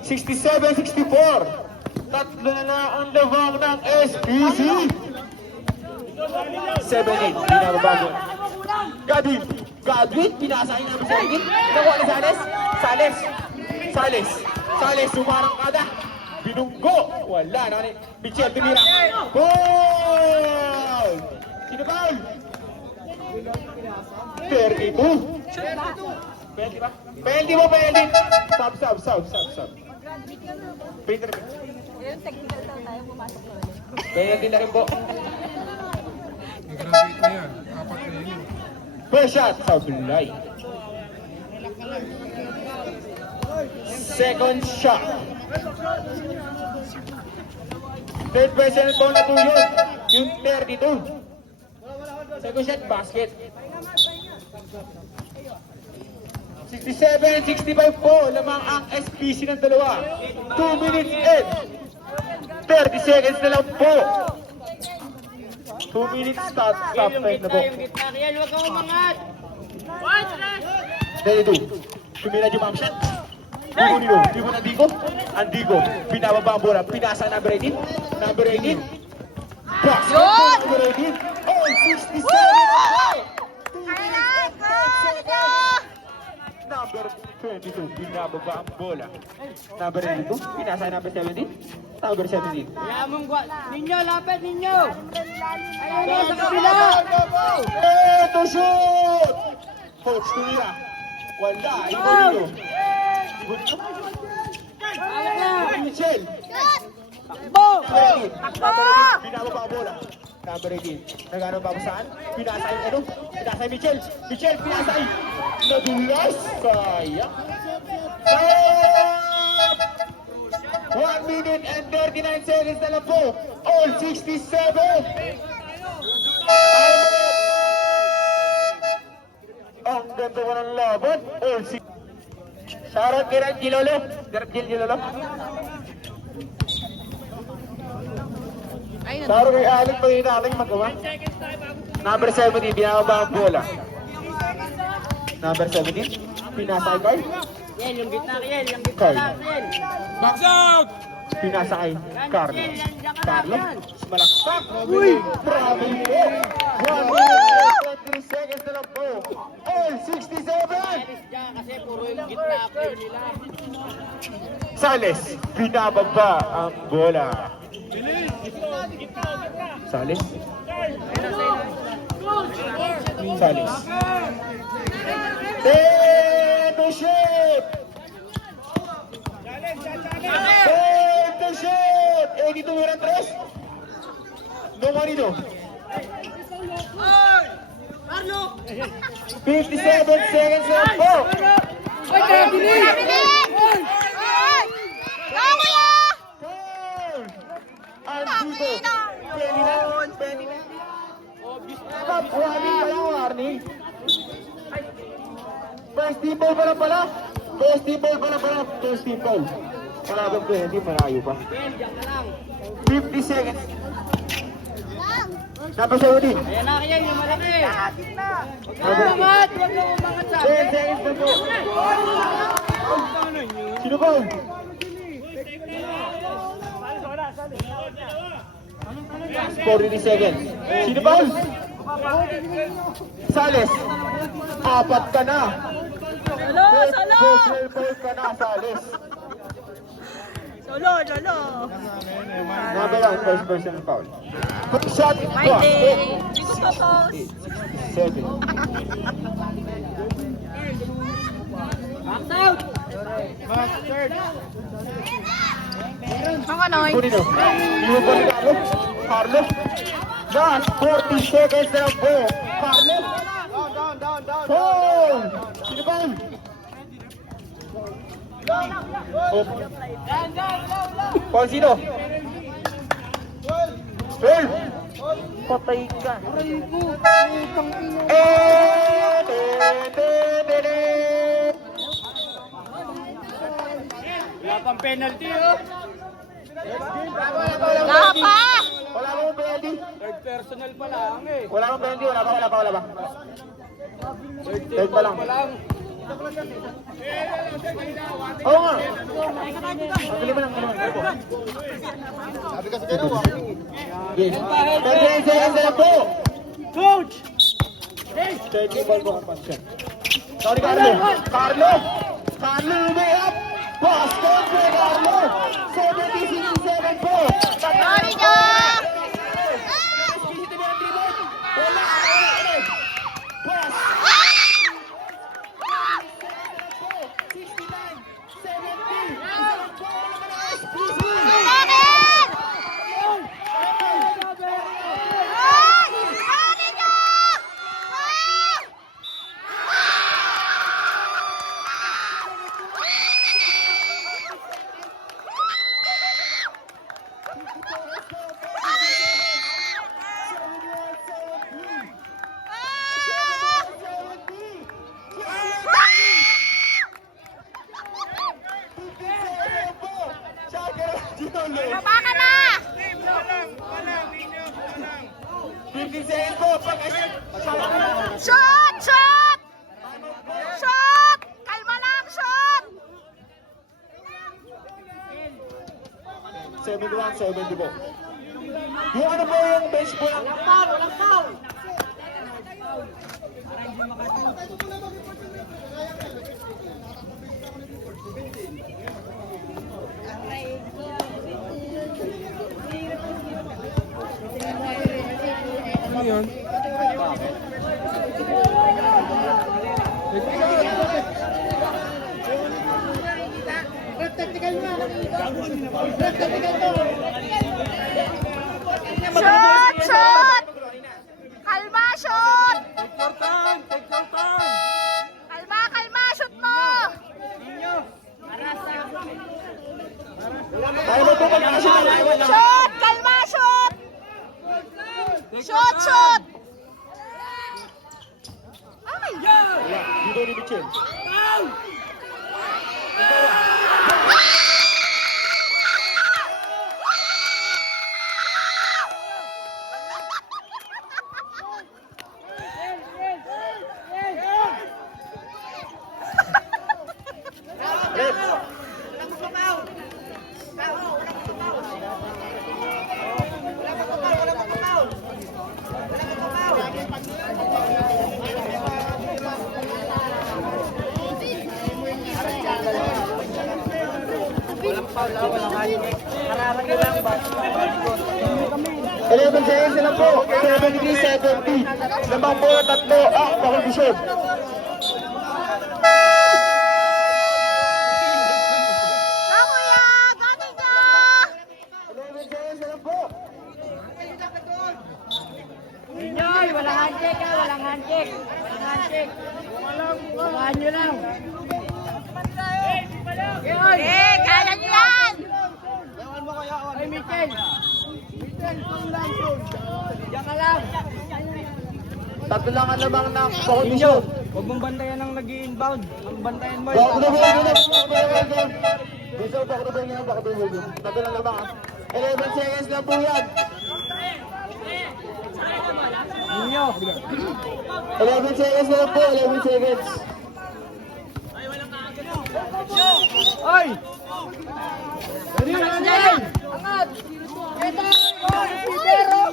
67-64. Tatlo na ang labang ng SPC. 7-8. Pinababago. Gadwin. Pinasa kay number 17. Nakuha ni Sales. Sumarang kada. Binunggo. Wala. Michelle tumira. Goal! Sino foul? 32. Penalty ba? Penalty mo. Sub. Peter. Yung technical daw tayo, pumasok na ulit. Penalty na rin po. Graduate na yan. 4 na yun. First shot. Sablay. Second shot. Third personal foul na 2 yun. Yung 32. Second shot, basket. 67 and 65 po. Lamang ang SPC ng dalawa. 2 minutes and 30 seconds na lang po. 2 minutes stop time na po. Huwag kang umangat. 32. Tumira yung ma'am shot. Nino, Andigo. Andigo. Pinababa ang bola. Pinasa number 18. Number 18. Basket po number 18. Oh, 67. Number 22. Pinababa ang bola. Number 22. Pinasa number 17. Number 17. Kaya mong ninyo, lapit ninyo. Ayun, sa kabila. Eto shoot! Coach, tumira. Wala. Ibo. Michelle. Takbo! Pinababa ang bola. Number 18. Nagano pa saan? Pinasa yung ano? Pinasa yung Michelle. Michelle, pinasa yung nadulas. Sayang. 1 minute and 39 seconds na lang po. All 67. Ang ganda ko ng laban. All 60. Shoutout kay Red Gilolo. Red Gilolo. Shoutout kay Alec Panginaling magawa. Number 17, binababa ang bola. Number 17, pinasa kay Yan, yung gitna, yan. Yung gitna lang, yan. Box out! Pinasa kay Carlo. Carlo, malaksak. Uy, grabe po. 1 minute and 23 seconds na lang po. All 67. Kasi puro yung gitna play nila. Sales, pinababa ang bola. Sales. Sales. Teto shoot! Teto shoot! Dito meron 3. No marino. 57 seconds left po. Andito. Penny na. Warning kayo, warning. First team ball pa lang pala. First team ball pa lang pala. First team ball. Kalaban 20, malayo pa. 50 seconds. Number 17. Ayan na kaya yung malaki. Number 18. Umangat! Huwag kang umangat sa 10 seconds na po. Sino ba? $40 seconds. Sino ba? Sales. 4 ka na. Solo, solo. Personal foul ka na, Sales. Solo, solo. Number 1, first personal foul. Shot is My blocked. day. Hindi ko focus. 7. Box out! Ang anoy. Kunino. Iwan ko ni Carlo. Carlo. Last 40 seconds na po. Carlo. Foul! Sino ba? Oh. Foul sino? 12. Patay ka. Wala pang penalty, oh. Lapa! Wala akong penalty. Third personal pa lang, eh. Wala akong penalty. Wala pa. Third pa lang. Oo nga. Ang galing mo lang. Sabi kasi kayo, yes. 30 seconds na po. Coach! 30 ball po ang pasyon. Sorry, Carlo. Carlo, umayap. Basket po, Carlo. 70-67 po. Sorry, Jack! Wala. Pass. 69, 70. 15 seconds po. Shoot! Shoot! Shoot! Kalma lang, shoot! 71-70 po. Yung ano po yung bench po lang. Walang foul! Ano yun? Shoot! Shoot! Kalma, shoot! Kalma, kalma, shoot mo! Kaya mo po pag-action. Shoot! Kalma, shoot! Shoot, shoot! Ay! Wala. Dito ni Michel. Kararang nyo lang ba? 11 seconds na po. 73-70. Lamang po na tatlo ang pakondisyon. Go, kuya! Galing ka! 11 seconds na po. Ninyoy, walang handshake ha, walang handshake. Walang handshake. Bukaan nyo lang. Eh, kaya niyo yan! Ay, Michel. Michel, kung lang yun. Diyan ka lang. Tatlo lang ang lamang ng pakondisyon. Huwag mong bantayan ang nag-i-inbound. Ang bantayan mo. Back to the ball, Gusto ko back to the ball, back to the ball. Tatlo lang lamang. 11 seconds na po yan. Ninyo. 11 seconds na po, 11 seconds. Ay! Angat. Ito. Pidero.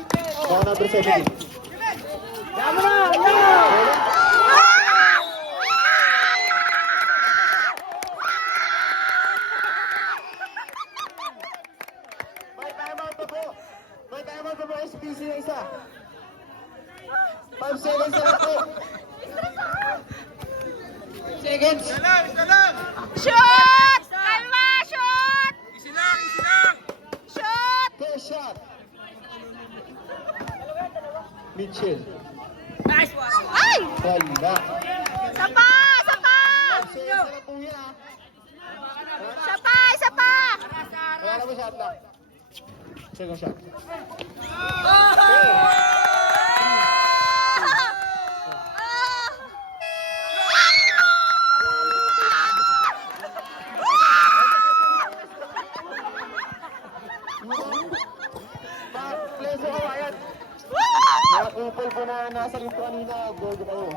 Baka number 17. Tama na. Yan. May timeout pa po. May timeout pa po SPC na isa. 5 seconds na lang po. Seconds. Shoot! Kalma, shoot! Shoot! First shot. Mitchell. Ay! Wala. Isa pa! Isa pa! 5 seconds na lang po yan ha. Isa pa! Isa pa! Wala na mo shot lang. Second shot. Pleasure ko ayan. Mga kupol po na nasa lito kanina, gold kayo.